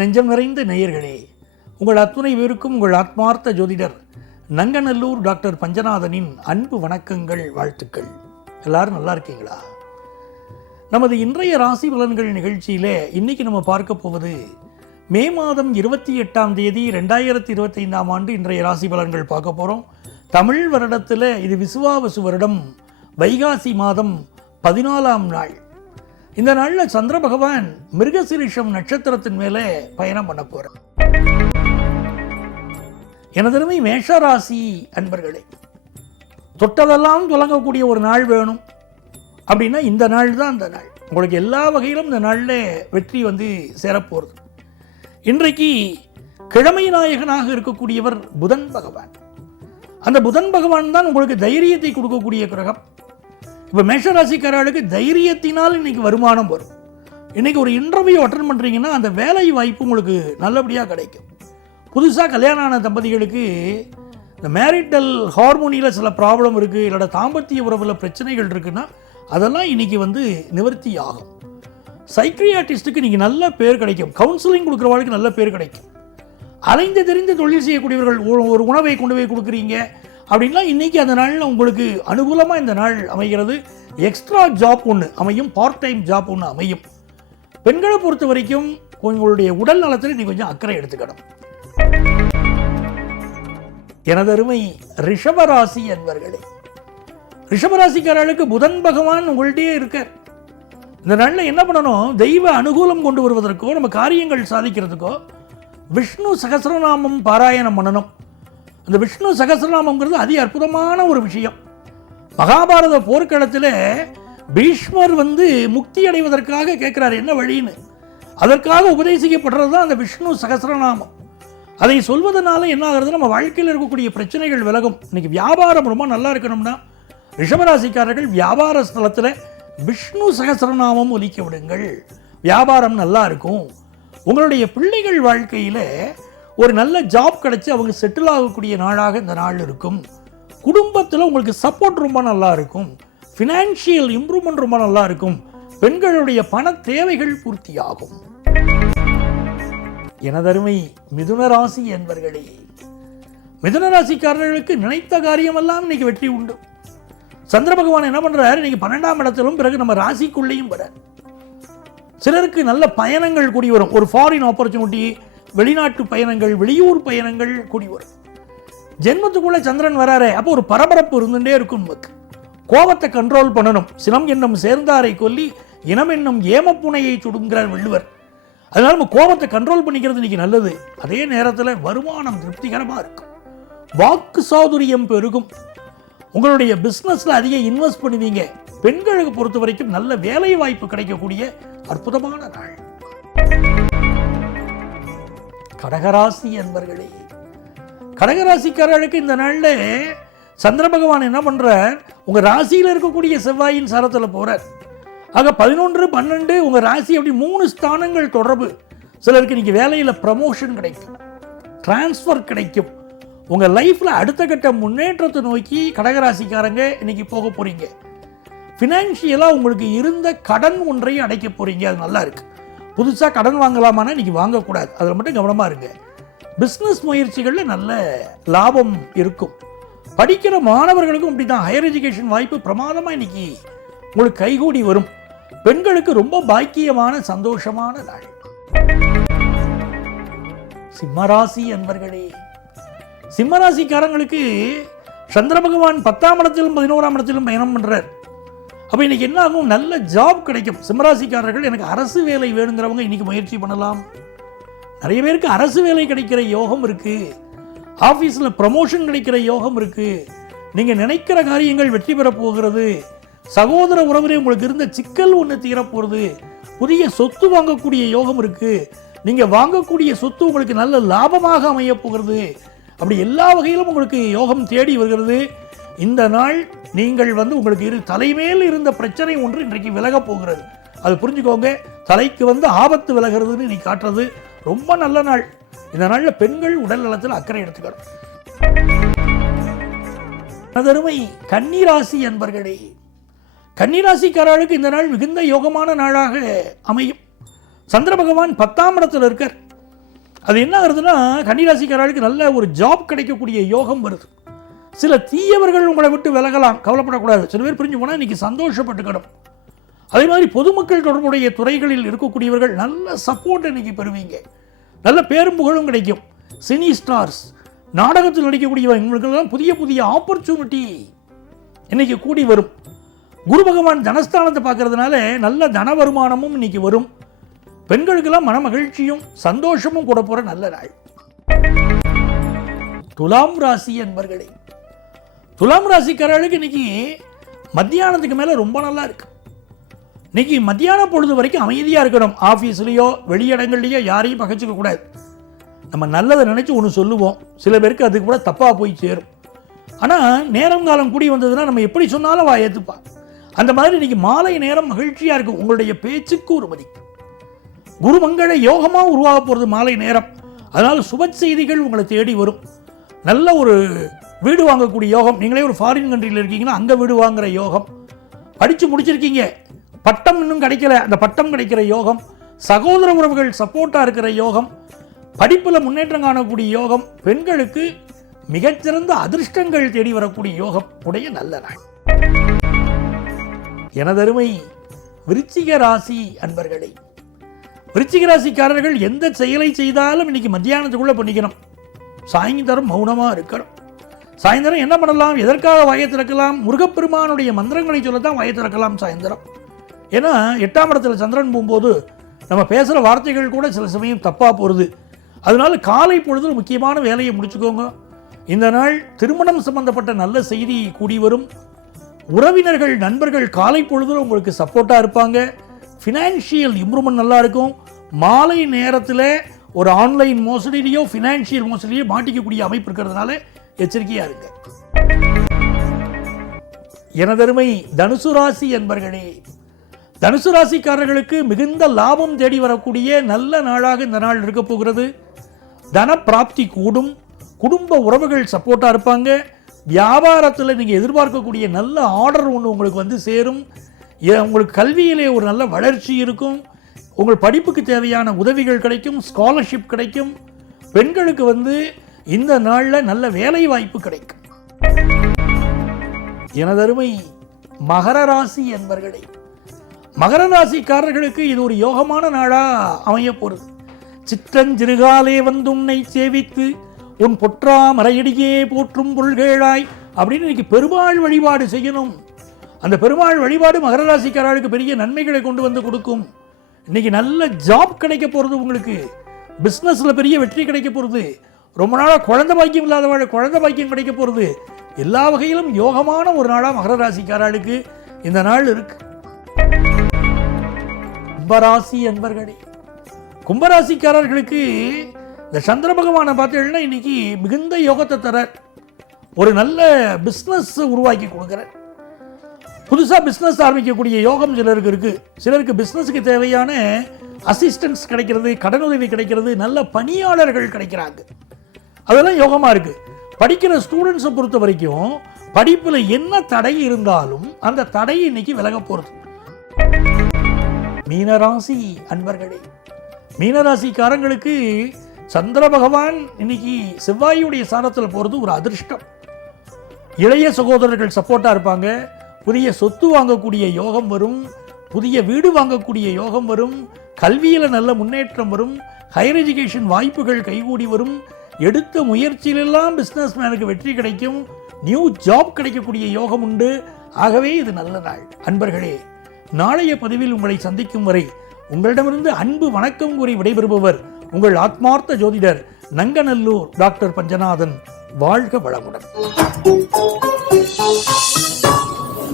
நெஞ்சம் நிறைந்த நேயர்களே உங்கள் அத்துணை பேருக்கும் உங்கள் ஆத்மார்த்த ஜோதிடர் நங்கநல்லூர் டாக்டர் பஞ்சநாதனின் அன்பு வணக்கங்கள் வாழ்த்துக்கள். எல்லாரும் நல்லா இருக்கீங்களா? நமது இன்றைய ராசி பலன்கள் நிகழ்ச்சியில் இன்றைக்கி நம்ம பார்க்க போவது மே மாதம் இருபத்தி எட்டாம் தேதி ரெண்டாயிரத்தி இருபத்தைந்தாம் ஆண்டு இன்றைய ராசி பலன்கள் பார்க்க போகிறோம் தமிழ் வருடத்தில் இது விசுவாவசு வருடம் வைகாசி மாதம் பதினாலாம் நாள். இந்த நாளில் சந்திர பகவான் மிருகசிரிஷம் நட்சத்திரத்தின் மேலே பயணம் பண்ண போகிறார் எனதருமை மேஷராசி அன்பர்களே தொட்டதெல்லாம் துலங்கக்கூடிய ஒரு நாள் வேணும். அப்படின்னா இந்த நாள் தான் அந்த நாள். உங்களுக்கு எல்லா வகையிலும் இந்த நாளில் வெற்றி வந்து சேரப்போகிறது இன்றைக்கு கிழமை நாயகனாக இருக்கக்கூடியவர் புதன் பகவான். அந்த புதன் பகவான் தான் உங்களுக்கு தைரியத்தை கொடுக்கக்கூடிய கிரகம். இப்போ மேஷராசிக்காரர்களுக்கு தைரியத்தினால் இன்னைக்கு வருமானம் வரும். இன்றைக்கி ஒரு இன்டர்வியூ அட்டன் பண்ணுறீங்கன்னா அந்த வேலை வாய்ப்பு உங்களுக்கு நல்லபடியாக கிடைக்கும். புதுசாக கல்யாணம் ஆன தம்பதிகளுக்கு இந்த மேரிட்டல் ஹார்மோனியில் சில ப்ராப்ளம் இருக்குது இல்லைட தாம்பத்திய உறவில் பிரச்சனைகள் இருக்குன்னா அதெல்லாம் இன்றைக்கி வந்து நிவர்த்தி ஆகும். சைக்ரியாட்டிஸ்ட்டுக்கு இன்றைக்கி நல்ல பேர் கிடைக்கும். கவுன்சிலிங் கொடுக்குறவங்களுக்கு நல்ல பேர் கிடைக்கும். அலைந்து தெரிந்து தொழில் செய்யக்கூடியவர்கள் ஒரு உணவை கொண்டு போய் கொடுக்குறீங்க. அப்படின்னா இன்னைக்கு அந்த நாளில் உங்களுக்கு அனுகூலமாக இந்த நாள் அமைகிறது. எக்ஸ்ட்ரா ஜாப் ஒன்று அமையும் பார்ட் டைம் ஜாப் ஒன்று அமையும். பெண்களை பொறுத்த வரைக்கும் உங்களுடைய உடல் நலத்தில் நீ கொஞ்சம் அக்கறை எடுத்துக்கணும். எனதருமை ரிஷபராசி என்பர்களே ரிஷபராசிக்காரர்களுக்கு புதன் பகவான் உங்கள்கிட்டயே இருக்கார். இந்த நாளில் என்ன பண்ணணும்? தெய்வ அனுகூலம் கொண்டு வருவதற்கோ நம்ம காரியங்கள் சாதிக்கிறதுக்கோ விஷ்ணு சகசிரநாமம் பாராயணம் பண்ணணும். அந்த விஷ்ணு சகசிரநாமங்கிறது அதி அற்புதமான ஒரு விஷயம். மகாபாரத போர்க்களத்தில் பீஷ்மர் வந்து முக்தி அடைவதற்காக கேட்குறாரு என்ன வழின்னு? அதற்காக உபதேசிக்கப்படுறது தான் அந்த விஷ்ணு சகசிரநாமம். அதை சொல்வதனால என்ன ஆகிறது நம்ம வாழ்க்கையில் இருக்கக்கூடிய பிரச்சனைகள் விலகும். இன்னைக்கு வியாபாரம் ரொம்ப நல்லா இருக்கணும்னா ரிஷபராசிக்காரர்கள் வியாபார ஸ்தலத்தில் விஷ்ணு சகசிரநாமம் ஒலிக்க விடுங்கள். வியாபாரம் நல்லா இருக்கும். உங்களுடைய பிள்ளைகள் வாழ்க்கையில் ஒரு நல்ல ஜாப் கிடைச்சி அவங்க செட்டில் ஆகக்கூடிய நாளாக இந்த நாள் இருக்கும். குடும்பத்தில் உங்களுக்கு சப்போர்ட் ரொம்ப நல்லா இருக்கும். ஃபினான்ஷியல் இம்ப்ரூவ்மெண்ட் ரொம்ப நல்லா இருக்கும். பெண்களுடைய பண தேவைகள் பூர்த்தியாகும். எனதருமை மிதுனராசி என்பர்களே மிதுன ராசிக்காரர்களுக்கு நினைத்த காரியமெல்லாம் இன்னைக்கு வெற்றி உண்டு. சந்திர பகவான் என்ன பண்றாரு? இன்னைக்கு பன்னெண்டாம் இடத்திலும் பிறகு நம்ம ராசிக்குள்ளேயும் வர சிலருக்கு நல்ல பயணங்கள் கூடி வரும். ஒரு ஃபாரின் ஆப்பர்ச்சுனிட்டி வெளிநாட்டு பயணங்கள் வெளியூர் பயணங்கள் கூடி வரும். ஜென்மத்துக்குள்ள சந்திரன் வராரே அப்போ ஒரு பரபரப்பு இருந்துட்டே இருக்கும் நமக்கு. கோபத்தை கண்ட்ரோல் பண்ணணும். சினம் என்னும் சேர்ந்தாரை கொல்லி இனம் என்னும் ஏமப்புனையை சுடுங்கிறார் வள்ளுவர். அதனால நம்ம கோபத்தை கண்ட்ரோல் பண்ணிக்கிறது இன்னைக்கு நல்லது. அதே நேரத்தில் வருமானம் திருப்திகரமாக இருக்கும். வாக்கு சாதுரியம் பெருகும். உங்களுடைய பிஸ்னஸில் அதிக இன்வெஸ்ட் பண்ணுவீங்க. பெண்களுக்கு பொறுத்த வரைக்கும் நல்ல வேலை வாய்ப்பு கிடைக்கக்கூடிய அற்புதமான நாள். கடகராசி என்பர்களே. கடகராசிக்காரர்களுக்கு இந்த நாளில் சந்திர பகவான் என்ன பண்ணுற உங்கள் ராசியில் இருக்கக்கூடிய செவ்வாயின் சரத்தில் போகிறார் ஆக பதினொன்று பன்னெண்டு உங்கள் ராசி அப்படி மூணு ஸ்தானங்கள் தொடர்பு. சிலருக்கு இன்னைக்கு வேலையில் ப்ரமோஷன் கிடைக்கும். டிரான்ஸ்ஃபர் கிடைக்கும். உங்கள் லைஃப்பில் அடுத்த கட்ட முன்னேற்றத்தை நோக்கி கடகராசிக்காரங்க இன்னைக்கு போக போகிறீங்க ஃபினான்ஷியலாக உங்களுக்கு இருந்த கடன் ஒன்றை அடைக்க போகிறீங்க அது நல்லா இருக்குது புதுசாக கடன் வாங்கலாமான்னா இன்னைக்கு வாங்கக்கூடாது. அதில் மட்டும் கவனமாக இருங்க. பிஸ்னஸ் முயற்சிகளில் நல்ல லாபம் இருக்கும். படிக்கிற மாணவர்களுக்கும் இப்படி தான் ஹையர் எஜுகேஷன் வாய்ப்பு பிரமாதமாக இன்னைக்கு உங்களுக்கு கைகூடி வரும். பெண்களுக்கு ரொம்ப பாக்கியமான சந்தோஷமான நாள். சிம்மராசி அன்பர்களே சிம்மராசிக்காரங்களுக்கு சந்திர பகவான் பத்தாம் இடத்திலும் பதினோராம் இடத்திலும் பயணம் பண்றார். அப்போ இன்னைக்கு என்ன ஆகும் நல்ல ஜாப் கிடைக்கும். சிம்மராசிக்காரர்கள் எனக்கு அரசு வேலை வேணுங்கிறவங்க இன்றைக்கி முயற்சி பண்ணலாம். நிறைய பேருக்கு அரசு வேலை கிடைக்கிற யோகம் இருக்குது ஆஃபீஸில் ப்ரமோஷன் கிடைக்கிற யோகம் இருக்குது நீங்கள் நினைக்கிற காரியங்கள் வெற்றி பெறப் போகிறது. சகோதர உறவுலே உங்களுக்கு இருந்த சிக்கல் ஒன்று தீரப்போகிறது புதிய சொத்து வாங்கக்கூடிய யோகம் இருக்குது நீங்கள் வாங்கக்கூடிய சொத்து உங்களுக்கு நல்ல லாபமாக அமையப் போகிறது. அப்படி எல்லா வகையிலும் உங்களுக்கு யோகம் தேடி வருகிறது. இந்த நாள் நீங்கள் வந்து உங்களுக்கு இரு தலைமேல் இருந்த பிரச்சனை ஒன்று இன்றைக்கு விலகப் போகிறது. அது புரிஞ்சுக்கோங்க தலைக்கு வந்து ஆபத்து விலகிறதுன்னு நீ காட்டுறது ரொம்ப நல்ல நாள். இந்த நாளில் பெண்கள் உடல் நலத்தில் அக்கறை எடுத்துக்கணும். அதருமை கன்னிராசி என்பர்களே கன்னிராசிக்காரர்களுக்கு இந்த நாள் மிகுந்த யோகமான நாளாக அமையும். சந்திர பகவான் பத்தாம் இடத்தில் இருக்கார். அது என்ன ஆகுதுன்னா கன்னிராசிக்காரர்களுக்கு நல்ல ஒரு ஜாப் கிடைக்கக்கூடிய யோகம் வருது. சில தீயவர்கள் உங்களை விட்டு விலகலாம். கவலைப்படக்கூடாது. சில பேர் பிரிஞ்சு போனால் இன்னைக்கு சந்தோஷப்பட்டுக்கணும். அதே மாதிரி பொதுமக்கள் தொடர்புடைய துறைகளில் இருக்கக்கூடியவர்கள் நல்ல சப்போர்ட் இன்னைக்கு பெறுவீங்க. நல்ல பேரும் புகழும் கிடைக்கும். சினி ஸ்டார்ஸ் நாடகத்தில் நடிக்கக்கூடியவங்களுக்கெல்லாம் புதிய புதிய ஆப்பர்ச்சுனிட்டி இன்னைக்கு கூடி வரும். குரு பகவான் தனஸ்தானத்தை பார்க்கறதுனால நல்ல தன வருமானமும் இன்னைக்கு வரும். பெண்களுக்கெல்லாம் மன மகிழ்ச்சியும் சந்தோஷமும் கூட போகிற நல்ல நாள். துலாம் ராசி என்பர்களே துலாம் ராசிக்காரர்களுக்கு இன்னைக்கு மத்தியானத்துக்கு மேலே ரொம்ப நல்லா இருக்கு. இன்னைக்கு மத்தியான பொழுது வரைக்கும் அமைதியாக இருக்கணும். ஆஃபீஸ்லேயோ வெளியிடங்கள்லையோ யாரையும் பகைச்சிக்க கூடாது. நம்ம நல்லதை நினச்சி ஒன்று சொல்லுவோம். சில பேருக்கு அது கூட தப்பாக போய் சேரும். ஆனால் நேரம் காலம் கூடி வந்ததுன்னா நம்ம எப்படி சொன்னாலும் வா ஏற்றுப்பா அந்த மாதிரி இன்னைக்கு மாலை நேரம் மகிழ்ச்சியாக இருக்கும். உங்களுடைய பேச்சுக்கு ஒரு மதிப்பு. குருமங்கள யோகமாக உருவாக போகிறது மாலை நேரம். அதனால் சுப செய்திகள் உங்களை தேடி வரும். நல்ல ஒரு வீடு வாங்கக்கூடிய யோகம். நீங்களே ஒரு ஃபாரின் கண்ட்ரியில் இருக்கீங்கன்னா அங்கே வீடு வாங்குற யோகம். படித்து முடிச்சிருக்கீங்க. பட்டம் இன்னும் கிடைக்கல. அந்த பட்டம் கிடைக்கிற யோகம் சகோதர உறவுகள் சப்போர்ட்டாக இருக்கிற யோகம் படிப்பில் முன்னேற்றம் காணக்கூடிய யோகம் பெண்களுக்கு மிகச்சிறந்த அதிர்ஷ்டங்கள் தேடி வரக்கூடிய யோகம். உடைய நல்ல நாள். எனதருமை விருச்சிக ராசி அன்பர்களே விருச்சிக ராசிக்காரர்கள் எந்த செயலை செய்தாலும் இன்னைக்கு மத்தியானத்துக்குள்ளே பண்ணிக்கணும். சாயந்தரம் மௌனமாக இருக்கணும். சாயந்தரம் என்ன பண்ணலாம்? எதற்காக வாயை திறக்கலாம்? முருகப்பெருமானுடைய மந்திரங்களை சொல்லத்தான் வாயை திறக்கலாம் சாயந்தரம். ஏன்னா எட்டாம் இடத்துல சந்திரன் போகும்போது நம்ம பேசுகிற வார்த்தைகள் கூட சில சமயம் தப்பாக போகிறது அதனால காலை பொழுதில் முக்கியமான வேலையை முடிச்சுக்கோங்க. இந்த நாள் திருமணம் சம்பந்தப்பட்ட நல்ல செய்தி கூடி வரும். உறவினர்கள் நண்பர்கள் காலை பொழுதில் உங்களுக்கு சப்போர்ட்டாக இருப்பாங்க. ஃபினான்ஷியல் இம்ப்ரூவ்மெண்ட் நல்லா இருக்கும். மாலை நேரத்தில் ஒரு ஆன்லைன் மோசடியிலையோ ஃபினான்ஷியல் மோசடியோ மாட்டிக்கக்கூடிய அமைப்பு இருக்கிறதுனால எச்சரிக்கையாக இருங்க. எனதருமை தனுசு ராசி என்பர்களே தனுசு ராசிக்காரர்களுக்கு மிகுந்த லாபம் தேடி வரக்கூடிய நல்ல நாளாக இந்த நாள் இருக்க போகிறது. தன பிராப்தி கூடும் குடும்ப உறவுகள் சப்போர்ட்டாக இருப்பாங்க. வியாபாரத்தில் நீங்கள் எதிர்பார்க்கக்கூடிய நல்ல ஆர்டர் ஒன்று உங்களுக்கு வந்து சேரும். ஏ- உங்களுக்கு கல்வியிலே ஒரு நல்ல வளர்ச்சி இருக்கும். உங்கள் படிப்புக்கு தேவையான உதவிகள் கிடைக்கும் ஸ்காலர்ஷிப் கிடைக்கும். பெண்களுக்கு வந்து இந்த நாளில் நல்ல வேலை வாய்ப்பு கிடைக்கும். எனதருமை மகர ராசி என்பர்களே மகர ராசிக்காரர்களுக்கு இது ஒரு யோகமான நாளா அமைய போகிறது சிற்றஞ்சிறுகாலே வந்து உன்னை சேவித்து உன் பொற்றா மறையடியே போற்றும் புல்கேழாய் அப்படின்னு இன்னைக்கு பெருமாள் வழிபாடு செய்யணும். அந்த பெருமாள் வழிபாடு மகர ராசிக்காரர்களுக்கு பெரிய நன்மைகளை கொண்டு வந்து கொடுக்கும். இன்னைக்கு நல்ல ஜாப் கிடைக்க போகிறது உங்களுக்கு. பிஸ்னஸில் பெரிய வெற்றி கிடைக்க போகிறது ரொம்ப நாளாக குழந்தை பாக்கியம் இல்லாதவாழ குழந்தை பாக்கியம் கிடைக்க போகிறது எல்லா வகையிலும் யோகமான ஒரு நாளாக மகர ராசிக்காரர்களுக்கு இந்த நாள் இருக்கு. கும்பராசி என்பர்களே கும்பராசிக்காரர்களுக்கு இந்த சந்திர பகவானை பார்த்தீங்கன்னா இன்னைக்கு மிகுந்த யோகத்தை தர ஒரு நல்ல பிஸ்னஸ் உருவாக்கி கொடுக்குறார். புதுசாக பிஸ்னஸ் ஆரம்பிக்கக்கூடிய யோகம் சிலருக்கு இருக்குது சிலருக்கு பிஸ்னஸுக்கு தேவையான அசிஸ்டன்ஸ் கிடைக்கிறது கடனுதவி கிடைக்கிறது நல்ல பணியாளர்கள் கிடைக்கிறாங்க. அதெல்லாம் யோகமாக இருக்குது படிக்கிற ஸ்டூடெண்ட்ஸை பொறுத்த வரைக்கும் படிப்பில் என்ன தடை இருந்தாலும் அந்த தடை இன்னைக்கு விலக போகிறது மீனராசி அன்பர்களே மீனராசிக்காரங்களுக்கு சந்திர பகவான் இன்னைக்கு செவ்வாயுடைய சாரத்தில் போகிறது ஒரு அதிர்ஷ்டம். இளைய சகோதரர்கள் சப்போர்ட்டாக இருப்பாங்க. புதிய சொத்து வாங்கக்கூடிய யோகம் வரும். புதிய வீடு வாங்கக்கூடிய யோகம் வரும். கல்வியில் நல்ல முன்னேற்றம் வரும். ஹையர் எஜுகேஷன் வாய்ப்புகள் கைகூடி வரும். எடுத்த முயற்சியிலெல்லாம் பிஸ்னஸ்மேனுக்கு வெற்றி கிடைக்கும். நியூ ஜாப் கிடைக்கக்கூடிய யோகம் உண்டு. ஆகவே இது நல்ல நாள். அன்பர்களே நாளைய பதிவில் உங்களை சந்திக்கும் வரை உங்களிடமிருந்து அன்பு வணக்கம் கூறி விடைபெறுபவர் உங்கள் ஆத்மார்த்த ஜோதிடர் நங்கநல்லூர் டாக்டர் பஞ்சநாதன். வாழ்க வளமுடன்.